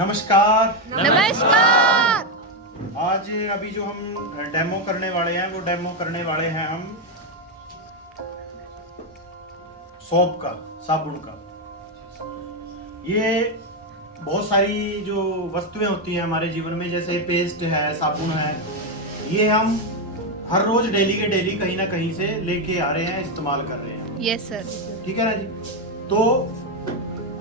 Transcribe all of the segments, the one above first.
नमस्कार। नमस्कार। आज अभी जो हम डेमो करने वाले हैं वो डेमो करने वाले हैं हम सोप का, साबुन का। ये बहुत सारी जो वस्तुएं होती हैं हमारे जीवन में, जैसे पेस्ट है, साबुन है, ये हम हर रोज डेली के डेली कहीं ना कहीं से लेके आ रहे हैं, इस्तेमाल कर रहे हैं। Yes sir. ठीक है ना जी। तो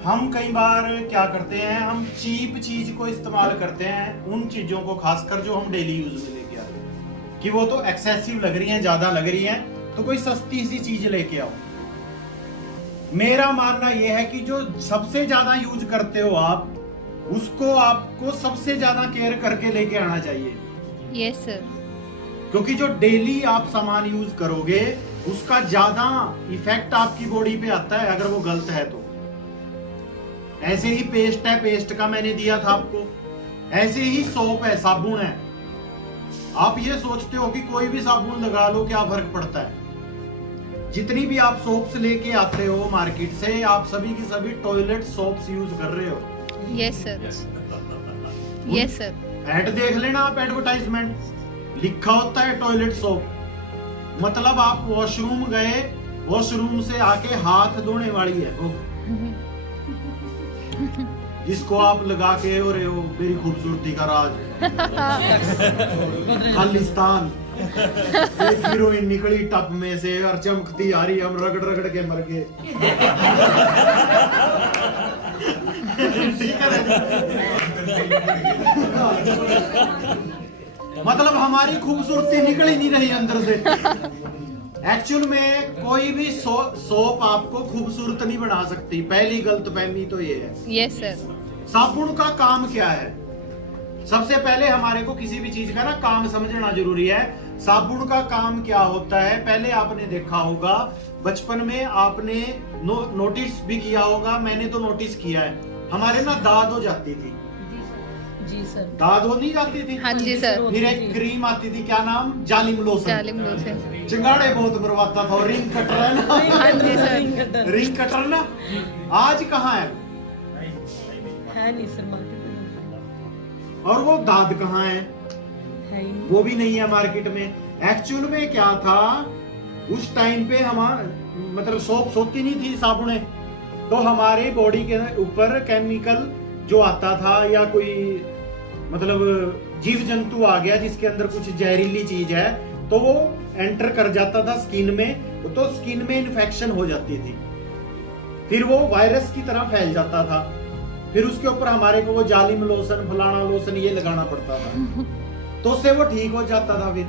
हम कई बार क्या करते हैं, हम चीप चीज को इस्तेमाल करते हैं, उन चीजों को खासकर जो हम डेली यूज में लेके आते हैं कि वो तो एक्सेसिव लग रही हैं, ज्यादा लग रही हैं, तो कोई सस्ती सी चीज लेके आओ। मेरा मानना यह है कि जो सबसे ज्यादा यूज करते हो आप, उसको आपको सबसे ज्यादा केयर करके लेके आना चाहिए। Yes sir. क्योंकि जो डेली आप सामान यूज करोगे उसका ज्यादा इफेक्ट आपकी बॉडी पे आता है अगर वो गलत है तो। ऐसे ही पेस्ट है, पेस्ट का मैंने दिया था आपको। ऐसे ही सोप है, साबुन है। आप ये सोचते हो कि कोई भी साबुन लगा लो क्या फर्क पड़ता है। जितनी भी आप सोप्स लेके आते हो मार्केट से, आप सभी की सभी टॉयलेट सोप्स यूज कर रहे हो। Yes sir. Yes sir. Add देख लेना आप, एडवर्टाइजमेंट लिखा होता है टॉयलेट सोप, मतलब आप वॉशरूम गए, वॉशरूम से आके हाथ धोने वाली है वो, जिसको आप लगा के हो रहे हो मेरी खूबसूरती का राज खालिस्तान। एक हीरोइन निकली टप में से और चमकती आ रही, हम रगड़ रगड़ के मर गए। ठीक है, मतलब हमारी खूबसूरती निकल ही नहीं रही अंदर से। एक्चुअल में कोई भी सोप आपको खूबसूरत नहीं बना सकती, पहली गलतफहमी तो ये है। Yes sir. साबुन का काम क्या है? सबसे पहले हमारे को किसी भी चीज का ना काम समझना जरूरी है। साबुन का काम क्या होता है, पहले आपने देखा होगा, बचपन में आपने नोटिस भी किया होगा, मैंने तो नोटिस किया है, हमारे ना दाद हो जाती थी। जी सर। दाद हो नहीं जाती थी? हाँ जी सर। फिर एक क्रीम आती थी, क्या नाम, जालिम लोशन। जालिम लोशन। चिंगाड़े बहुत बर्बादा था। रिंग कटर है ना? हाँ जी सर। रिंग कटर ना, आज कहाँ है नहीं सर, मार्केट में। और वो दाद कहाँ है ही नहीं। वो भी नहीं है मार्केट में। एक्चुअल में क्या था, उस टाइम पे मतलब सोप सोती नहीं थी साबुने, तो हमारे बॉडी के ऊपर केमिकल जो आता था, या कोई मतलब जीव जंतु आ गया जिसके अंदर कुछ जहरीली चीज है, तो वो एंटर कर जाता था स्किन में, तो स्किन में इन्फेक्शन हो जाती थी, फिर वो वायरस की तरह फैल जाता था। फिर उसके ऊपर हमारे को वो जालिम लोशन, फलाना लोशन ये लगाना पड़ता था, तो उससे वो ठीक हो जाता था। फिर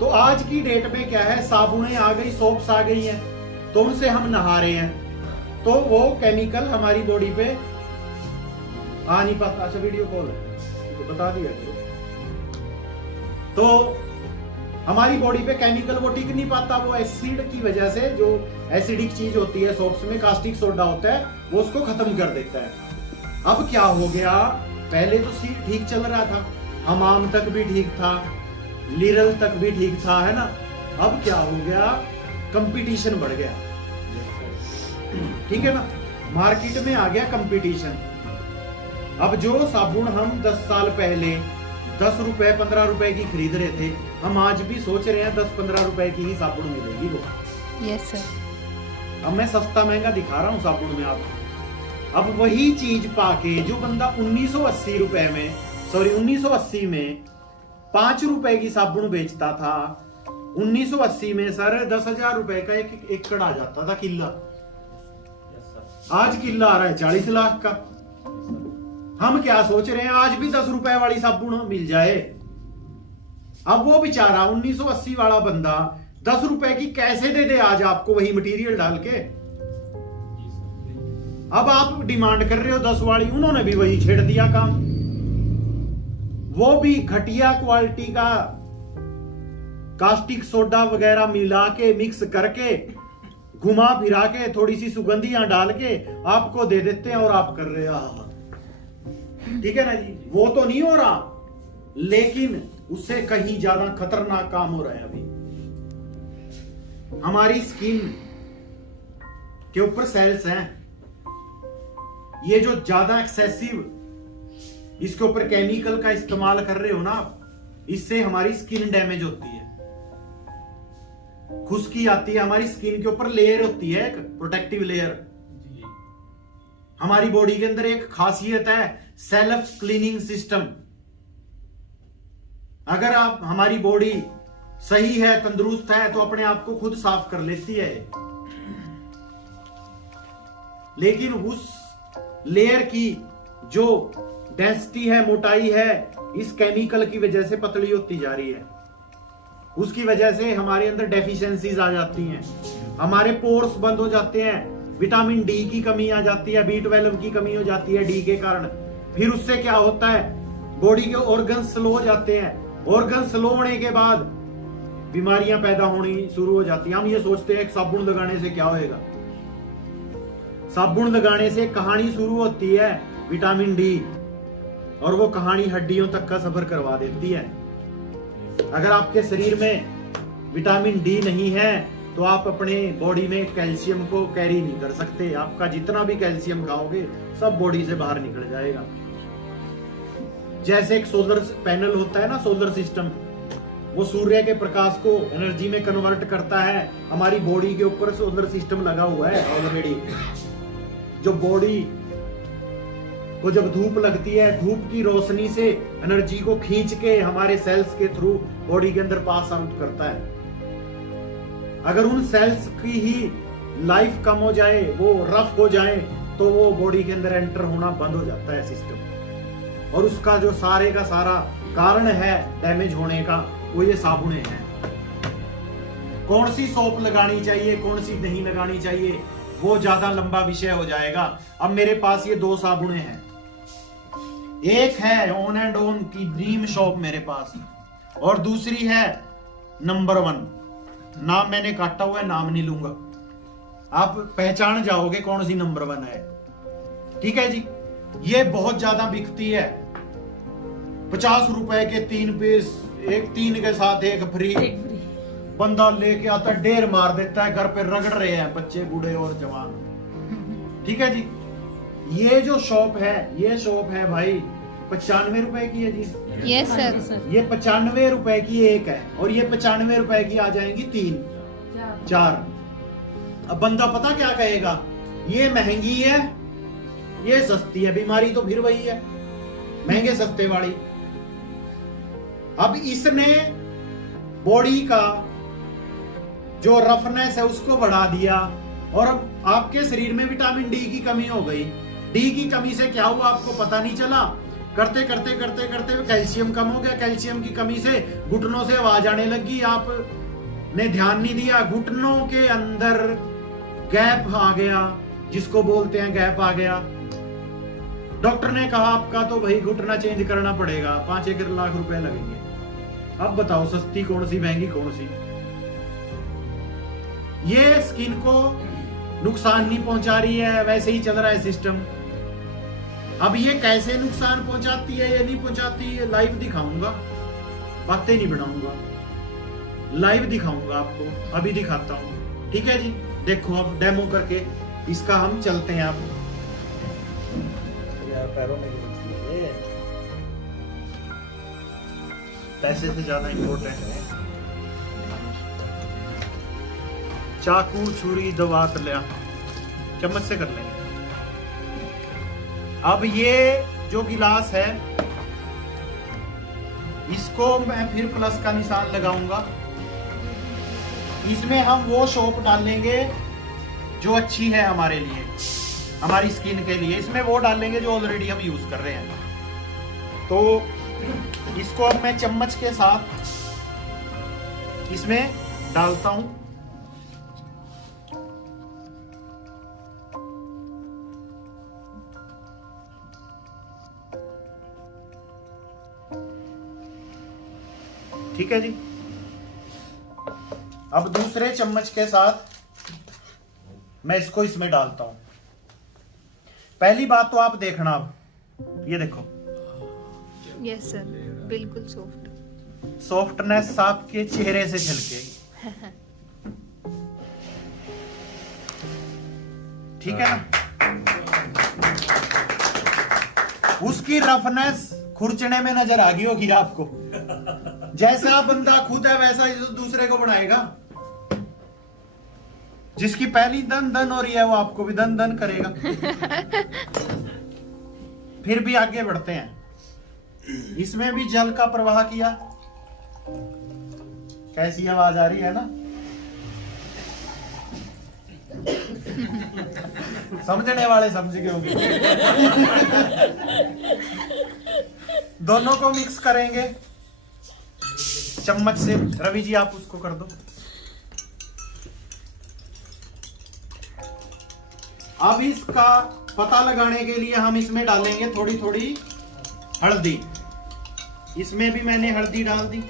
तो आज की डेट में क्या है, साबुनें आ गई, सोप्स आ गई हैं, तो उनसे हम नहा रहे हैं, तो वो केमिकल हमारी बॉडी पे आ नहीं पाता। अच्छा वीडियो कॉल है तो बता दिया। तो हमारी बॉडी पे केमिकल वो टिक नहीं पाता, वो एसिड की वजह से, जो एसिडिक चीज होती है सोप्स में, कास्टिक सोडा होता है, वो उसको खत्म कर देता है। अब क्या हो गया, पहले तो ठीक चल रहा था, हमाम तक भी ठीक था, लिरल तक भी ठीक था, है ना। अब क्या हो गया, कंपटीशन बढ़ गया। ठीक है ना, मार्केट में आ गया कंपटीशन। अब जो साबुन हम 10 साल पहले 10 रुपए 15 रुपए की खरीद रहे थे, हम आज भी सोच रहे हैं 10-15 रुपए की ही साबुन मिलेगी वो। Yes sir. अब मैं सस्ता महंगा दिखा रहा हूँ साबुन में आपको। अब वही चीज पाके जो बंदा 1980 रुपए में, 1980 में 5 रुपए की साबुन बेचता था, 1980 में सर 10,000 रुपए का एक एकड़ आ जाता था किला। आज किला आ रहा है 40 लाख का। हम क्या सोच रहे हैं, आज भी 10 रुपए वाली साबुन मिल जाए। अब वो बेचारा 1980 वाला बंदा 10 रुपए की कैसे दे दे आज आपको, वही मटेरियल डाल के। अब आप डिमांड कर रहे हो 10 वाली, उन्होंने भी वही छेड़ दिया काम, वो भी घटिया क्वालिटी का कास्टिक सोडा वगैरह मिला के, मिक्स करके, घुमा फिरा के, थोड़ी सी सुगंधियां डाल के आपको दे देते हैं, और आप कर रहे हो। ठीक है ना जी, वो तो नहीं हो रहा, लेकिन उससे कहीं ज्यादा खतरनाक काम हो रहा है अभी। हमारी स्किन के ऊपर सेल्स हैं, ये जो ज्यादा एक्सेसिव इसके ऊपर केमिकल का इस्तेमाल कर रहे हो ना आप, इससे हमारी स्किन डैमेज होती है, खुश्की आती है, हमारी स्किन के ऊपर लेयर होती है, एक प्रोटेक्टिव लेयर। हमारी बॉडी के अंदर एक खासियत है सेल्फ क्लीनिंग सिस्टम। अगर आप हमारी बॉडी सही है, तंदुरुस्त है, तो अपने आप को खुद साफ कर लेती है। लेकिन उस लेयर की जो डेंसिटी है, मोटाई है, इस केमिकल की वजह से पतली होती जा रही है। उसकी वजह से हमारे अंदर डेफिशिएंसीज आ जाती हैं, हमारे पोर्स बंद हो जाते हैं, विटामिन डी की कमी आ जाती है, B12 की कमी हो जाती है डी के कारण। फिर उससे क्या होता है, बॉडी के ऑर्गन स्लो हो जाते हैं। ऑर्गन स्लो होने के बाद बीमारियां पैदा होनी शुरू हो जाती हैं। हम ये सोचते हैं साबुन लगाने से क्या होएगा, साबुन लगाने से कहानी शुरू होती है विटामिन डी, और वो कहानी हड्डियों तक का सफर करवा देती है। अगर आपके शरीर में विटामिन डी नहीं है तो आप अपने बॉडी में कैल्शियम को कैरी नहीं कर सकते। आपका जितना भी कैल्शियम खाओगे सब बॉडी से बाहर निकल जाएगा। जैसे एक सोलर पैनल होता है ना, सोलर सिस्टम, वो सूर्य के प्रकाश को एनर्जी में कन्वर्ट करता है। हमारी बॉडी के ऊपर सोलर सिस्टम लगा हुआ है ऑलरेडी। जो बॉडी को जब धूप लगती है, धूप की रोशनी से एनर्जी को खींच के हमारे सेल्स के थ्रू बॉडी के अंदर पास आउट करता है। अगर उन सेल्स की ही लाइफ कम हो जाए, वो रफ हो जाए, तो वो बॉडी के अंदर एंटर होना बंद हो जाता है सिस्टम। और उसका जो सारे का सारा कारण है डैमेज होने का, वो ये साबुनें हैं। कौन सी सोप लगानी चाहिए, कौन सी नहीं लगानी चाहिए, वो ज्यादा लंबा विषय हो जाएगा। अब मेरे पास ये 2 साबुनें हैं। एक है ऑन एंड ऑन की ड्रीम शॉप मेरे पास, और दूसरी है नंबर 1। नाम मैंने काटा हुआ है, नाम नहीं लूंगा, आप पहचान जाओगे कौन सी नंबर 1 है। ठीक है जी। ये बहुत ज्यादा बिकती है, 50 रुपए के 3 पीस, एक 3 के साथ एक फ्री। बंदा लेके आता, ढेर मार देता है, घर पे रगड़ रहे हैं बच्चे, बूढ़े और जवान। ठीक है जी। ये जो शॉप है, ये शॉप है भाई 95 रुपए की है जी। Yes sir. ये 95 रुपए की एक है, और ये 95 रुपए की आ जाएंगी 3 4। अब बंदा पता क्या कहेगा, ये महंगी है, ये सस्ती है। बीमारी तो फिर वही है, महंगे सस्ते वाली। अब इसने बॉडी का जो रफनेस है उसको बढ़ा दिया, और अब आपके शरीर में विटामिन डी की कमी हो गई। डी की कमी से क्या हुआ आपको पता नहीं चला। करते करते करते करते कैल्शियम कम हो गया। कैल्शियम की कमी से घुटनों से आवाज आने लगी, आपने ध्यान नहीं दिया, घुटनों के अंदर गैप आ गया, जिसको बोलते हैं गैप आ गया। डॉक्टर ने कहा आपका तो भाई घुटना चेंज करना पड़ेगा, 5-1 लाख रुपए लगेंगे। अब बताओ सस्ती कौन सी, महंगी कौन सी। ये स्किन को नुकसान नहीं पहुंचा रही है, वैसे ही चल रहा है सिस्टम। अब ये कैसे नुकसान पहुंचाती है, ये नहीं पहुंचाती है, लाइव दिखाऊंगा, बातें नहीं बनाऊंगा, लाइव दिखाऊंगा आपको। अभी दिखाता हूं, ठीक है जी। देखो अब डेमो करके इसका हम चलते हैं। आप यार पैरों में पैसे से ज्यादा इंपॉर्टेंट है। चाकू छुरी दवा कर लिया, चम्मच से कर लेंगे। अब ये जो गिलास है, इसको मैं फिर प्लस का निशान लगाऊंगा। इसमें हम वो सोप डालेंगे जो अच्छी है हमारे लिए, हमारी स्किन के लिए। इसमें वो डालेंगे जो ऑलरेडी हम यूज कर रहे हैं। तो इसको अब मैं चम्मच के साथ इसमें डालता हूं। ठीक है जी। अब दूसरे चम्मच के साथ मैं इसको इसमें डालता हूं। पहली बात तो आप देखना, अब ये देखो, यस सर, बिल्कुल सॉफ्ट। सॉफ्टनेस आपके चेहरे से झलकेगी। ठीक है ना। उसकी रफनेस खुरचने में नजर आ गई होगी आपको। जैसा बंदा खुद है वैसा ही तो दूसरे को बनाएगा। जिसकी पहली दन दन हो रही है वो आपको भी दन दन करेगा। फिर भी आगे बढ़ते हैं। इसमें भी जल का प्रवाह किया। कैसी आवाज आ रही है ना? समझने वाले समझ गए होंगे। दोनों को मिक्स करेंगे चम्मच से। रवि जी आप उसको कर दो। अब इसका पता लगाने के लिए हम इसमें डालेंगे थोड़ी थोड़ी हल्दी। इसमें भी मैंने हल्दी डाल दी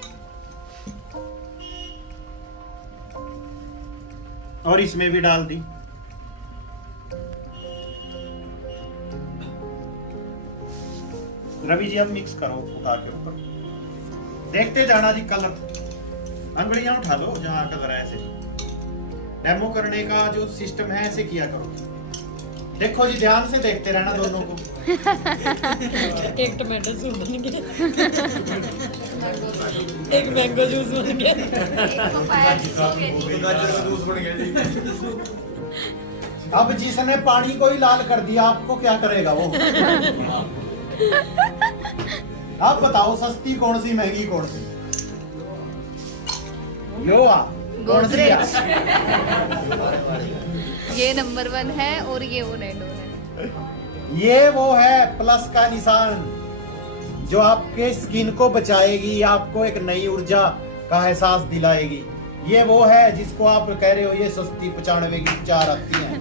और इसमें भी डाल दी। रवि जी अब मिक्स करो उठा के ऊपर। देखते जाना जी कलर। अंगड़ियां उठा लो जहां कलर है। ऐसे डेमो करने का जो सिस्टम है ऐसे किया करो। देखो जी ध्यान से देखते रहना दोनों को। एक टमाटो सूप बन गया, एक मैंगो जूस बन गया, गाजर का जूस बन गया जी। अब जिसने पानी को ही लाल कर दिया आपको क्या करेगा वो? आप बताओ सस्ती कौन सी महंगी कौन सी? यो कौन सी है? ये नंबर 1 है और ये वो नैनो है। ये वो है प्लस का निशान जो आपके स्किन को बचाएगी, आपको एक नई ऊर्जा का एहसास दिलाएगी। ये वो है जिसको आप कह रहे हो ये सस्ती 95 की 4 आती है।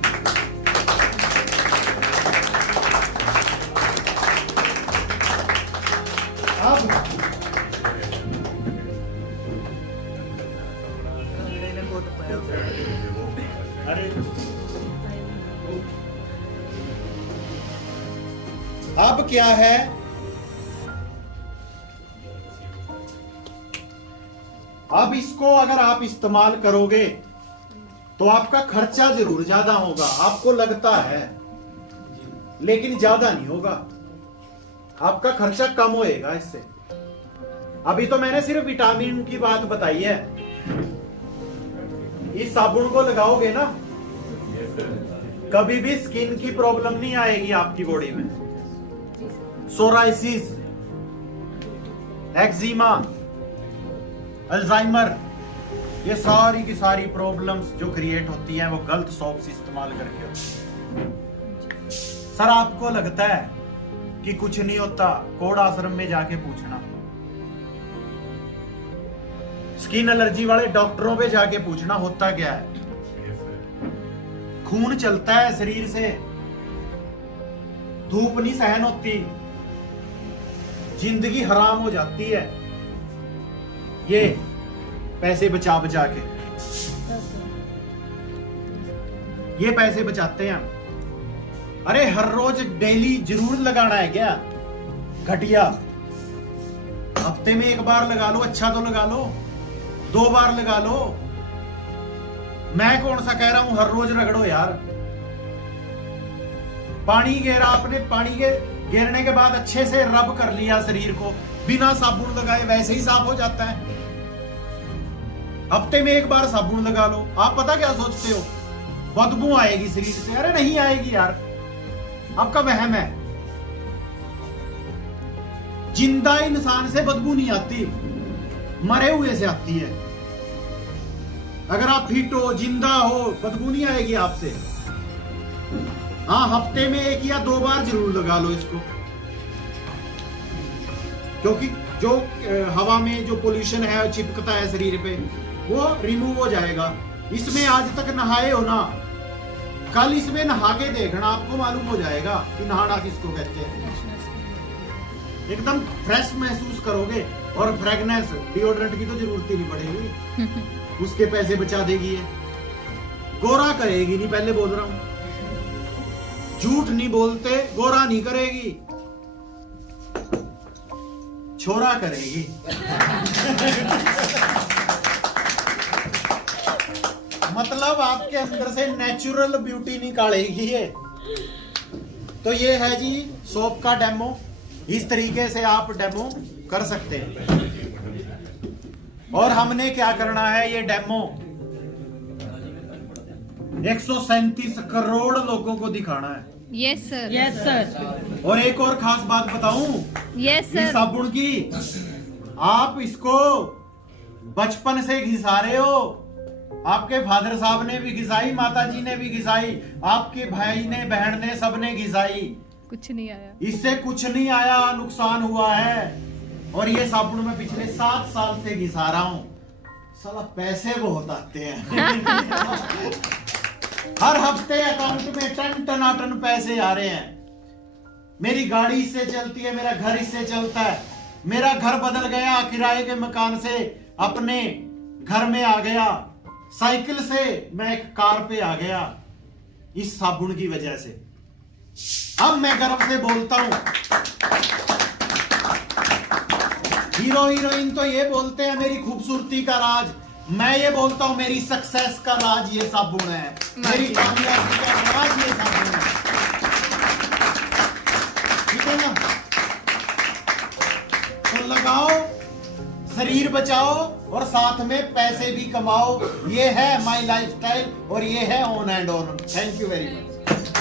अब क्या है, अब इसको अगर आप इस्तेमाल करोगे तो आपका खर्चा जरूर ज्यादा होगा, आपको लगता है, लेकिन ज्यादा नहीं होगा। आपका खर्चा कम होएगा इससे। अभी तो मैंने सिर्फ विटामिन की बात बताई है। इस साबुन को लगाओगे ना, कभी भी स्किन की प्रॉब्लम नहीं आएगी आपकी बॉडी में। सोराइसिस, एक्जिमा, अल्जाइमर, ये सारी की सारी प्रॉब्लम्स जो क्रिएट होती हैं वो गलत सोप्स इस्तेमाल करके होती हैं। सर आपको लगता है कि कुछ नहीं होता, कोड आश्रम में जाके पूछना। स्किन एलर्जी वाले डॉक्टरों पे जाके पूछना होता क्या है। खून चलता है शरीर से, धूप नहीं सहन होती, जिंदगी हराम हो जाती है। ये पैसे बचा बचा के, ये पैसे बचाते हैं। अरे हर रोज डेली जरूर लगाना है क्या? घटिया। हफ्ते में 1 बार लगा लो, अच्छा तो लगा लो, 2 बार लगा लो। मैं कौन सा कह रहा हूं हर रोज रगड़ो यार। पानी गेरा आपने, पानी के गिरने के बाद अच्छे से रब कर लिया शरीर को, बिना साबुन लगाए वैसे ही साफ हो जाता है। हफ्ते में 1 बार साबुन लगा लो। आप पता क्या सोचते हो बदबू आएगी शरीर से? अरे नहीं आएगी यार, आपका वहम है। जिंदा इंसान से बदबू नहीं आती, मरे हुए से आती है। अगर आप फिट हो, जिंदा हो, बदबू नहीं आएगी आपसे। हाँ, हफ्ते में 1 या 2 बार जरूर लगा लो इसको, क्योंकि जो हवा में जो पोल्यूशन है चिपकता है शरीर पे, वो रिमूव हो जाएगा। इसमें आज तक नहाए हो ना, कल इसमें नहा के देखना, आपको मालूम हो जाएगा कि नहाना किसको कहते हैं। एकदम फ्रेश महसूस करोगे। और फ्रेगनेंस, डिओड्रेंट की तो जरूरत ही नहीं पड़ेगी, उसके पैसे बचा देगी ये। गोरा करेगी नहीं, पहले बोल रहा हूं, झूठ नहीं बोलते, गोरा नहीं करेगी, छोरा करेगी। मतलब आपके अंदर से नेचुरल ब्यूटी निकालेगी ये। तो ये है जी सोप का डेमो। इस तरीके से आप डेमो कर सकते हैं। और हमने क्या करना है, ये डेमो 137 करोड़ लोगों को दिखाना है। Yes sir. Yes sir. और एक और खास बात बताऊं यस इस सर। साबुन की, आप इसको बचपन से घिसा रहे हो। आपके फादर साहब ने भी घिसाई, माता जी ने भी घिसाई, आपके भाई ने, बहन ने, सबने घिसाई, कुछ नहीं आया। इससे कुछ नहीं आया, नुकसान हुआ है। और ये साबुन मैं पिछले 7 साल से घिसा रहा हूं। साला पैसे बहुत आते हैं। हर हफ्ते अकाउंट में टन टनाटन पैसे आ रहे हैं। मेरी गाड़ी इससे चलती है, मेरा घर इससे चलता है। मेरा घर बदल गया, किराए के मकान से अपने घर में आ गया, साइकिल से मैं एक कार पे आ गया, इस साबुन की वजह से। अब मैं गर्व से बोलता हूं। हीरो हीरोइन तो ये बोलते हैं मेरी खूबसूरती का राज, मैं ये बोलता हूं मेरी सक्सेस का राज ये साबुन है, मेरी कामयाबी का राज ये साबुन है। ठीक है ना? तो लगाओ, शरीर बचाओ और साथ में पैसे भी कमाओ। ये है माई लाइफस्टाइल और ये है on and on. Thank you very much.